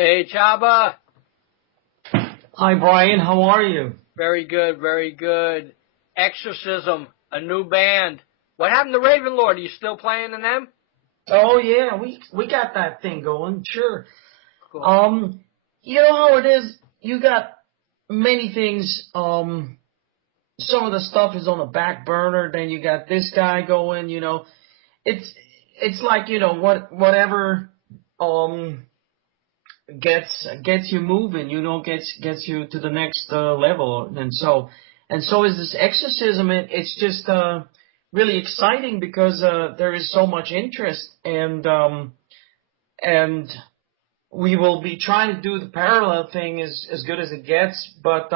Hey, Csaba. Hi, Brian. How are you? Very good, very good. Exorcism, a new band. What happened to Ravenlord? Are you still playing in them? Oh yeah, we got that thing going. Sure. Cool. You know how it is. You got many things. Some of the stuff is on the back burner. Then you got this guy going. It's like whatever gets you moving. Gets you to the next level. And so is this exorcism. It's just really exciting because there is so much interest, and we will be trying to do the parallel thing as good as it gets. But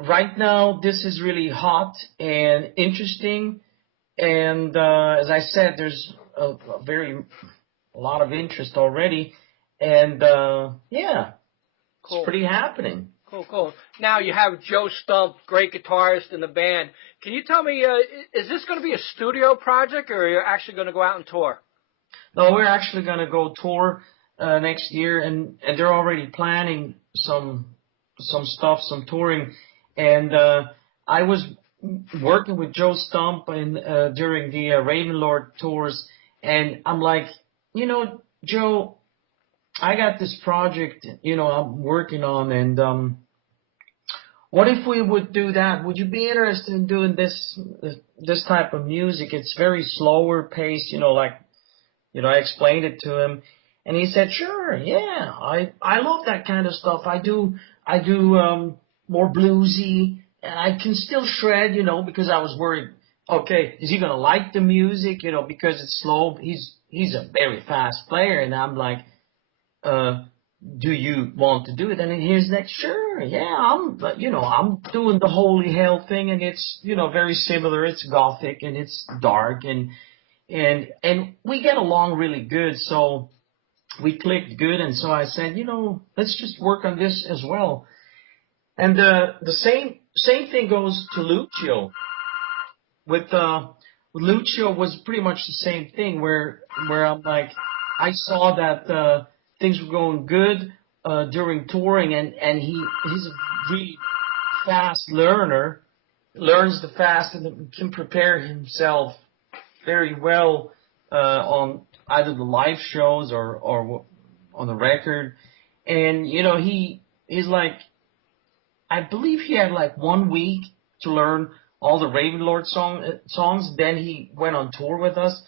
right now this is really hot and interesting, and as I said, there's a lot of interest already, and yeah, Cool. it's pretty happening. Cool. Now you have Joe Stump, great guitarist in the band. Can you tell me, is this going to be a studio project, or are you actually going to go out and tour? No, we're actually going to go tour next year, and they're already planning some stuff, some touring. And I was working with Joe Stump during the Ravenlord tours, and I'm like, Joe, I got this project, I'm working on, and what if we would do that? Would you be interested in doing this type of music? It's very slower paced, I explained it to him, and he said, "Sure, yeah, I love that kind of stuff. I do more bluesy, and I can still shred, because I was worried. Okay, is he gonna like the music, because it's slow? He's a very fast player, and I'm like, do you want to do it?" And he's like, "Sure, yeah, I'm doing the holy hell thing, and it's very similar. It's gothic and it's dark and we get along really good, so we clicked good, and so I said, let's just work on this as well." And the same thing goes to Lucio. With Lucio was pretty much the same thing, where I'm like, I saw that things were going good during touring, and he's a really fast learner, learns the fast, and can prepare himself very well on either the live shows or on the record. And he's like, I believe he had like 1 week to learn all the Ravenlord songs. Then he went on tour with us,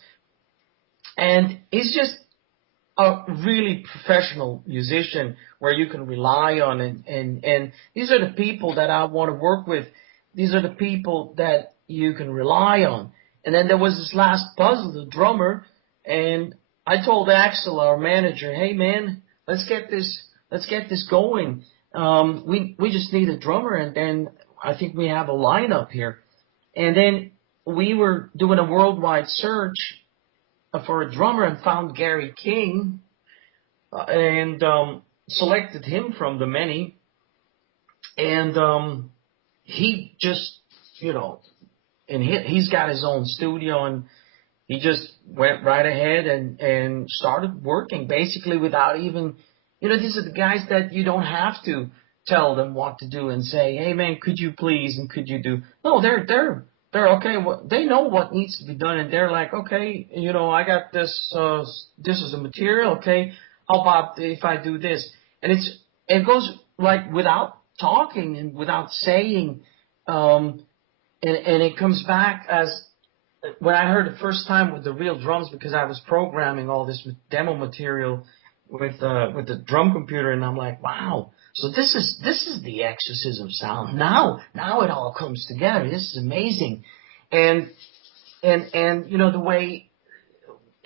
and he's just a really professional musician where you can rely on, and these are the people that I want to work with. These are the people that you can rely on. And then there was this last puzzle, the drummer, and I told Axel, our manager, "Hey man, let's get this going. We just need a drummer, and then I think we have a lineup here." And then we were doing a worldwide search for a drummer and found Gary King, and selected him from the many, and he just, and he's got his own studio, and he just went right ahead and started working basically without even, these are the guys that you don't have to tell them what to do and say, "Hey man, could you please, and could you do?" No, they're okay. They know what needs to be done, and they're like, "Okay, I got this. This is the material. Okay, how about if I do this?" And it goes like without talking and without saying, and it comes back as when I heard the first time with the real drums, because I was programming all this demo material with the drum computer, and I'm like, wow. So this is the Exorcism sound. Now it all comes together. This is amazing, and the way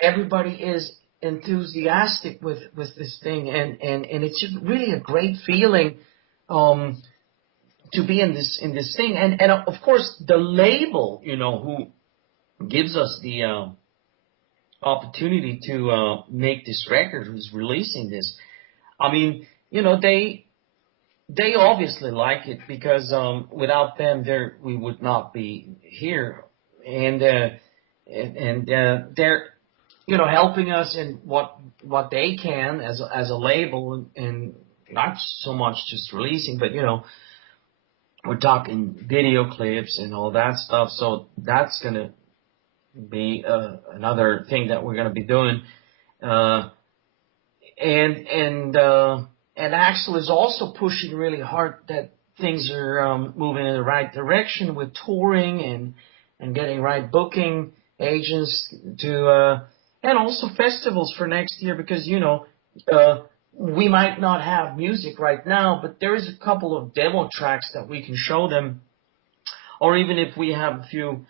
everybody is enthusiastic with this thing, and it's just really a great feeling to be in this thing, and of course the label, who gives us the opportunity to make this record, who's releasing this. I mean, they obviously like it, because without them, we would not be here, and they're helping us in what they can as a label, and not so much just releasing, but we're talking video clips and all that stuff. So that's gonna be another thing that we're gonna be doing. And Axel is also pushing really hard that things are moving in the right direction with touring and getting right booking agents to and also festivals for next year, because we might not have music right now, but there is a couple of demo tracks that we can show them, or even if we have a few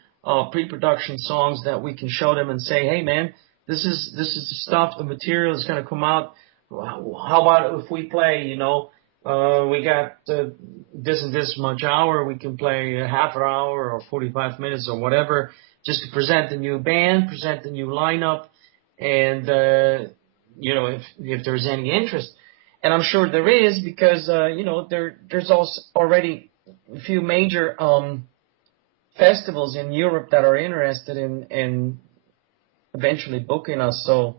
pre-production songs that we can show them and say, hey man, this is the stuff, the material is going to come out. How about if we play, we got this and this much hour, we can play a half an hour or 45 minutes or whatever, just to present the new band, present the new lineup, and, if there's any interest. And I'm sure there is, because, there's also already a few major festivals in Europe that are interested in eventually booking us. So,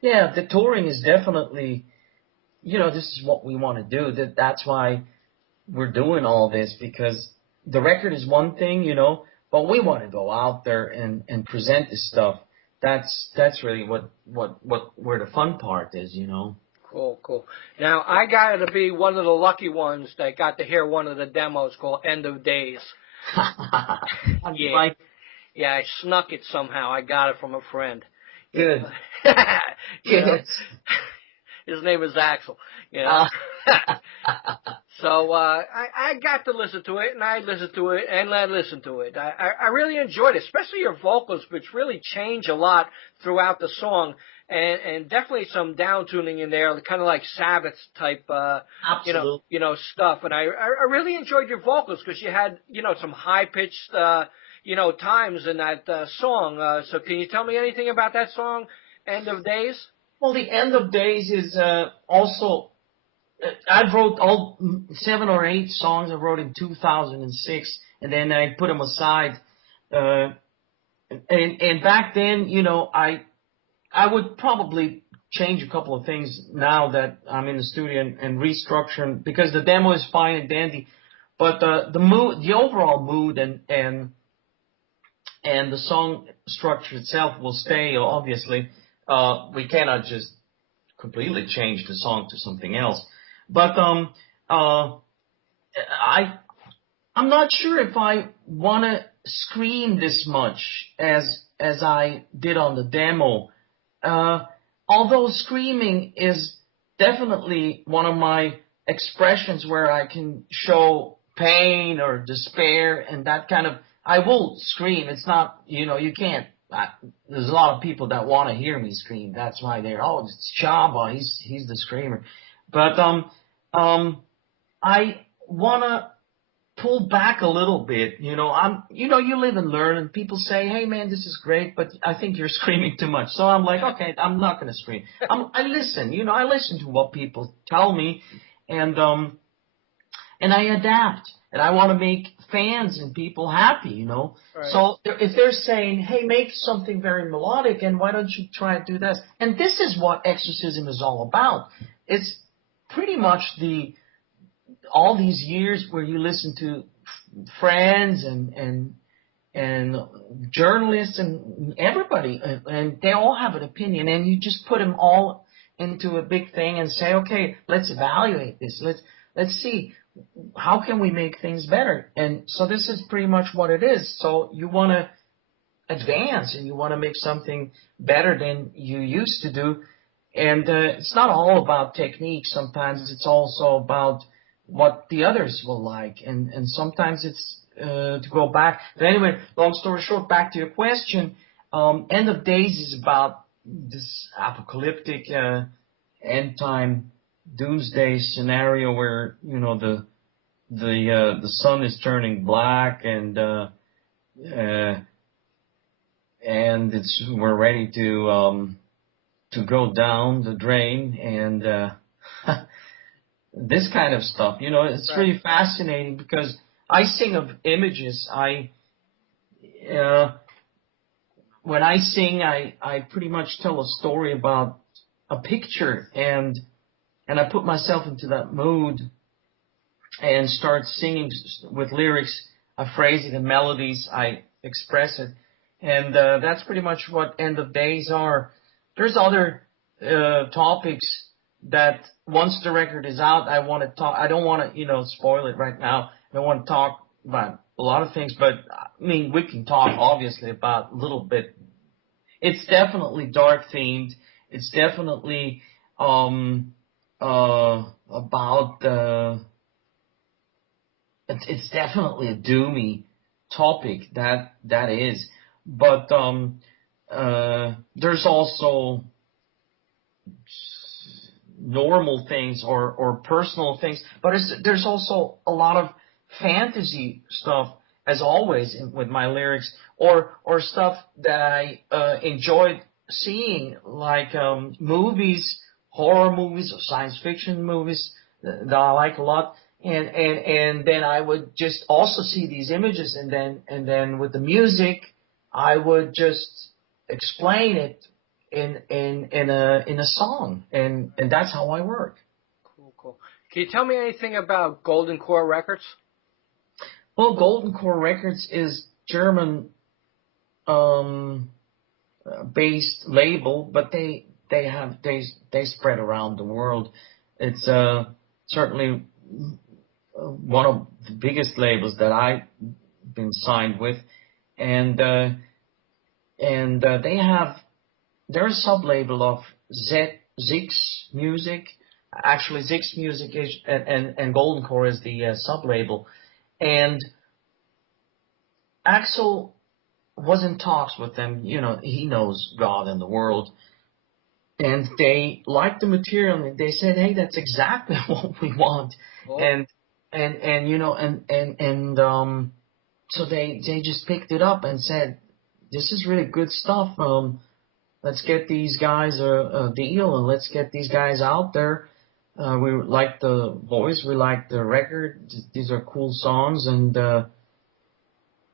yeah, the touring is definitely, this is what we want to do. That's why we're doing all this, because the record is one thing, but we want to go out there and present this stuff. That's really where the fun part is, Cool. Now, I got to be one of the lucky ones that got to hear one of the demos called End of Days. Yeah. Yeah, I snuck it somehow. I got it from a friend. Good. Good. His name is Axel. So I got to listen to it, and I listened to it, and I listened to it. I really enjoyed it, especially your vocals, which really change a lot throughout the song, and definitely some down tuning in there, kind of like Sabbath type, stuff. And I really enjoyed your vocals, because you had some high pitched times in that song. So can you tell me anything about that song, End of Days? Well, the End of Days is also, I wrote all 7 or 8 songs I wrote in 2006, and then I put them aside. And back then, I would probably change a couple of things now that I'm in the studio and restructure them, because the demo is fine and dandy, but the mood, the overall mood and the song structure itself will stay, obviously. We cannot just completely change the song to something else. But I'm not sure if I want to scream this much as I did on the demo. Although screaming is definitely one of my expressions where I can show pain or despair and that kind of, I will scream. It's not, you can't. There's a lot of people that want to hear me scream. That's why they're, it's Csaba, he's the screamer. But I wanna pull back a little bit. You live and learn, and people say, "Hey, man, this is great, but I think you're screaming too much." So I'm like, okay, I'm not gonna scream. I listen. I listen to what people tell me, and I adapt. And I want to make fans and people happy, Right. So if they're saying, hey, make something very melodic, and why don't you try to do this? And this is what Exorcism is all about. It's pretty much all these years where you listen to friends and journalists and everybody, and they all have an opinion, and you just put them all into a big thing and say, okay, let's evaluate this. Let's see. How can we make things better? And so this is pretty much what it is. So you want to advance and you want to make something better than you used to do. And it's not all about technique. Sometimes it's also about what the others will like. And sometimes it's to go back. But anyway, long story short, back to your question. End of Days is about this apocalyptic end time doomsday scenario where the sun is turning black and we're ready to go down the drain and this kind of stuff. It's Right. really fascinating because I sing of images. when I sing, I pretty much tell a story about a picture, and I put myself into that mood and start singing with lyrics. I phrase it in melodies. I express it, and that's pretty much what End of Days are. There's other topics that once the record is out, I want to talk. I don't want to, spoil it right now. I don't want to talk about a lot of things, but I mean, we can talk obviously about a little bit. It's definitely dark themed. It's definitely about it's definitely a doomy topic that is, but there's also normal things or personal things, but there's also a lot of fantasy stuff, as always with my lyrics, or stuff that I enjoyed seeing, like movies, horror movies or science fiction movies that I like a lot, and then I would just also see these images, and then with the music I would just explain it in a song, and that's how I work. Cool. Can you tell me anything about Golden Core Records? Well, Golden Core Records is German based label, but they spread around the world. It's certainly one of the biggest labels that I've been signed with, and they have, they're a sub-label of Zix Music. Actually, Zix Music is, and Golden Core is the sub-label. And Axel was in talks with them. He knows God and the world. And they liked the material, and they said, "Hey, that's exactly what we want." Oh. And so they just picked it up and said, "This is really good stuff. Let's get these guys a deal, and let's get these guys out there. We like the voice, we like the record. These are cool songs, and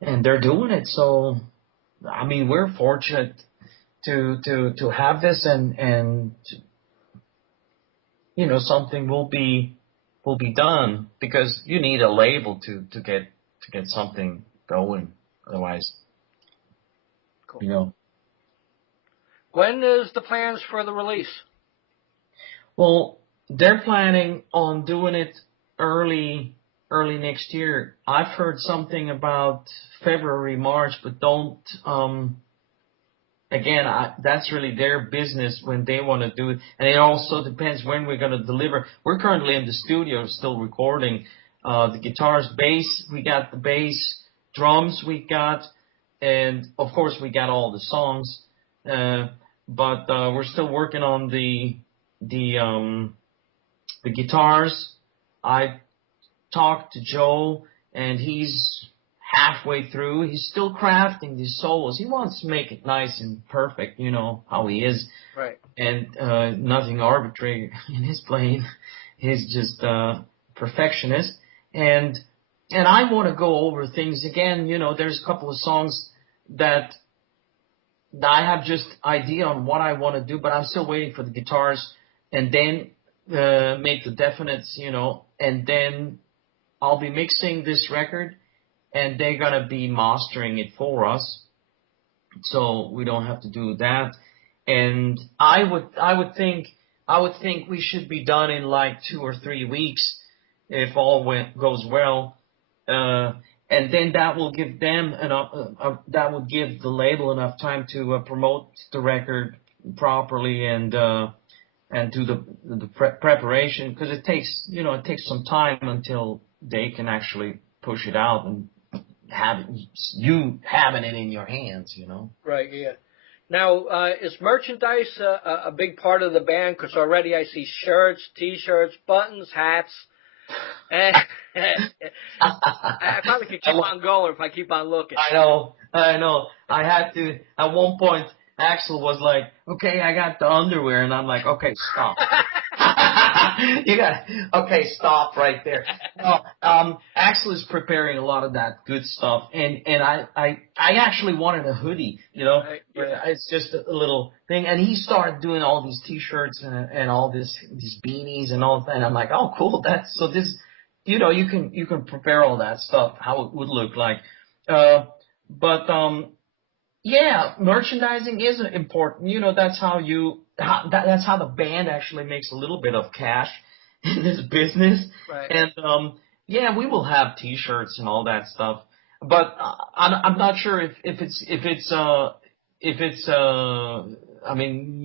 they're doing it." So, I mean, we're fortunate to have this, and something will be done, because you need a label to get something going. Otherwise, cool. When is the plans for the release? Well, they're planning on doing it early next year. I've heard something about February, March, but don't. Again, that's really their business when they want to do it, and it also depends when we're going to deliver. We're currently in the studio still recording. The guitars, bass, we got the bass, drums we got, and of course we got all the songs. But we're still working on the guitars. I talked to Joe, and he's halfway through. He's still crafting these solos. He wants to make it nice and perfect, how he is. Right. And nothing arbitrary in his playing. He's just perfectionist. And I want to go over things again. There's a couple of songs that I have just idea on what I want to do, but I'm still waiting for the guitars, and then make the definites, and then I'll be mixing this record, and they're gonna be mastering it for us, so we don't have to do that. And I would think we should be done in like 2 or 3 weeks if all goes well. And then that will give them that would give the label enough time to promote the record properly and do the preparation, because it takes some time until they can actually push it out and having it in your hands, Right. Yeah. Now, is merchandise a big part of the band? Because already I see shirts, T-shirts, buttons, hats. I probably could keep on going if I keep on looking. I know. I had to, at one point, Axel was like, "Okay, I got the underwear," and I'm like, "Okay, stop." You got okay. Stop right there. No, Axel is preparing a lot of that good stuff, and I actually wanted a hoodie, Right, but yeah. it's just a little thing, and he started doing all these T-shirts and all these beanies and all that, and I'm like, oh, cool. That's so this, you can prepare all that stuff how it would look like, but yeah, merchandising is important. That's how that's how the band actually makes a little bit of cash in this business. Right. And yeah, we will have T-shirts and all that stuff. But I'm not sure if it's I mean,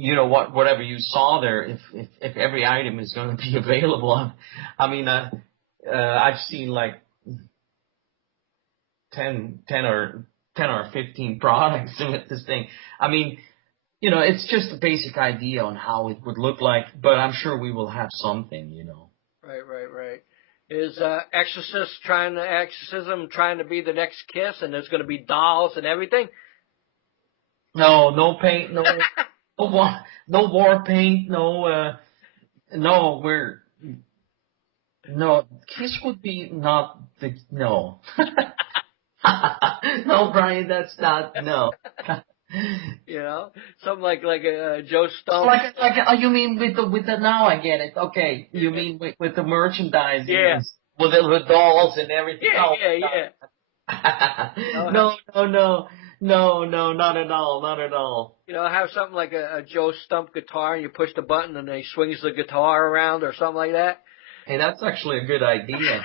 whatever you saw there, if every item is going to be available. I mean, I've seen like 10 or 15 products with this thing. I mean, it's just a basic idea on how it would look like, but I'm sure we will have something. Right. Is Exorcism trying to be the next Kiss, and there's going to be dolls and everything? No paint, no war paint, no. No, Kiss would be not the no. No, Brian, that's not no. Something like a Joe Stump. You mean with the now I get it. Okay, you mean with the merchandising, Yeah, with the dolls and everything. Yeah. No, not at all. Have something like a Joe Stump guitar, and you push the button, and he swings the guitar around, or something like that. Hey, that's actually a good idea.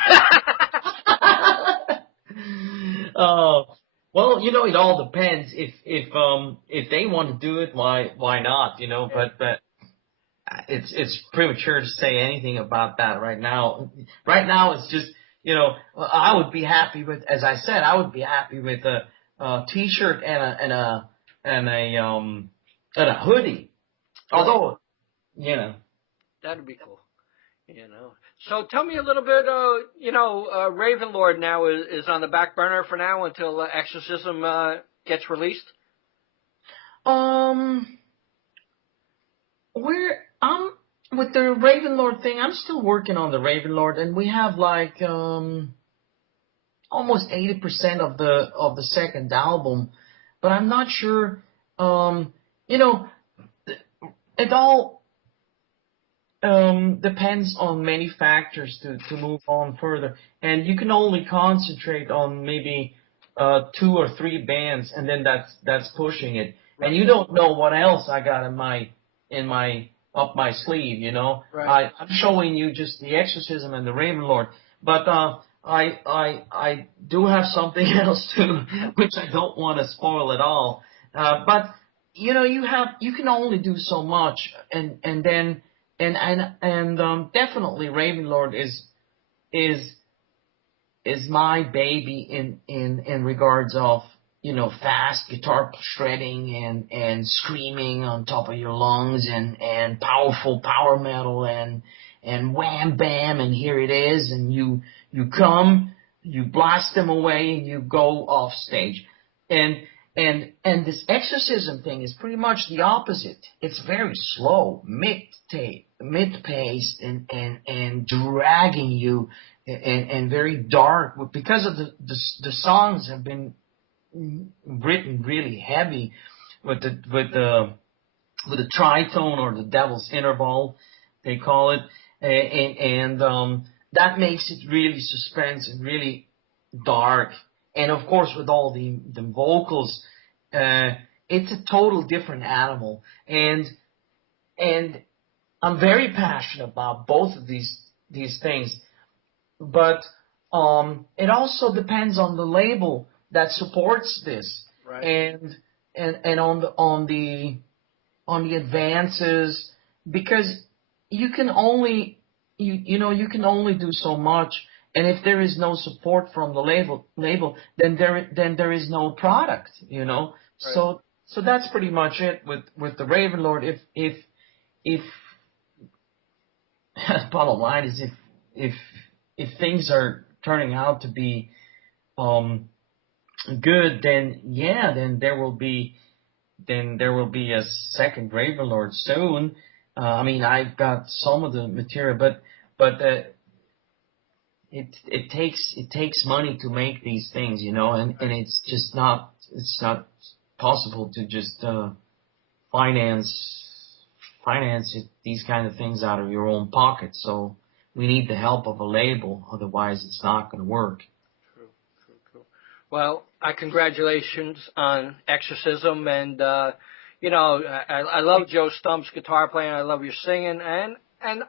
Oh, well, it all depends. If they want to do it, why not? But it's premature to say anything about that right now. Right now, it's just I would be happy with, as I said, I would be happy with a T-shirt and a hoodie. Although, that'd be cool. So tell me a little bit. Ravenlord now is on the back burner for now until Exorcism gets released. I'm with the Ravenlord thing. I'm still working on the Ravenlord, and we have like almost 80% of the second album, but I'm not sure. It all depends on many factors to move on further, and you can only concentrate on maybe 2 or 3 bands, and then that's pushing it. Right. And you don't know what else I got in my up my sleeve, Right. I'm showing you just the Exorcism and the Ravenlord, but I do have something else too, which I don't want to spoil at all. But you can only do so much, and then. And definitely Ravenlord is my baby in regards of fast guitar shredding and screaming on top of your lungs and powerful power metal and wham bam, and here it is, and you blast them away and you go off stage, and this Exorcism thing is pretty much the opposite. It's very slow, mid-paced and dragging you, and very dark, because of the songs have been written really heavy with the tritone, or the devil's interval they call it, and that makes it really suspense and really dark. And of course, with all the vocals, it's a total different animal. And I'm very passionate about both of these things. But it also depends on the label that supports this, right. and on the advances, because you can only you can only do so much. And if there is no support from the label, then there is no product, Right. So that's pretty much it with the Ravenlord. If bottom line is if things are turning out to be good, then there will be a second Ravenlord soon. I mean, I got some of the material, but it takes money to make these things, you know, and it's not possible to just finance these kind of things out of your own pocket. So we need the help of a label, otherwise it's not going to work. True. Well, congratulations on Exorcism, and you know, I love Joe Stump's guitar playing. I love your singing, and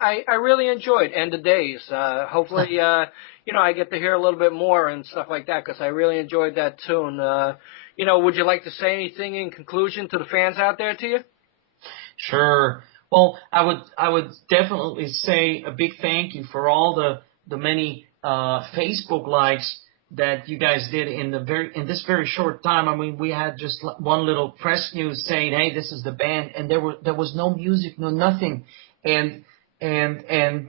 I really enjoyed End of Days. Hopefully, you know, I get to hear a little bit more and stuff like that, because I really enjoyed that tune. You know, would you like to say anything in conclusion to the fans out there to you? Sure. Well, I would definitely say a big thank you for all the many Facebook likes that you guys did in this very short time. I mean, we had just one little press news saying, "Hey, this is the band," and there was no music, no nothing, and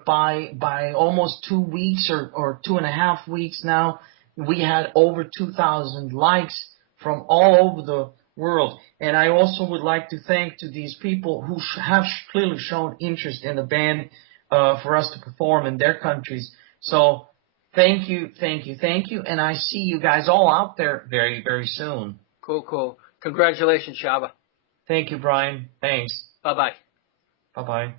by almost 2 weeks or 2.5 weeks now, we had over 2,000 likes from all over the world. And I also would like to thank to these people who have clearly shown interest in the band for us to perform in their countries. So thank you, and I see you guys all out there very, very soon. Cool. Congratulations, Csaba. Thank you, Brian. Thanks. Bye-bye. Bye-bye.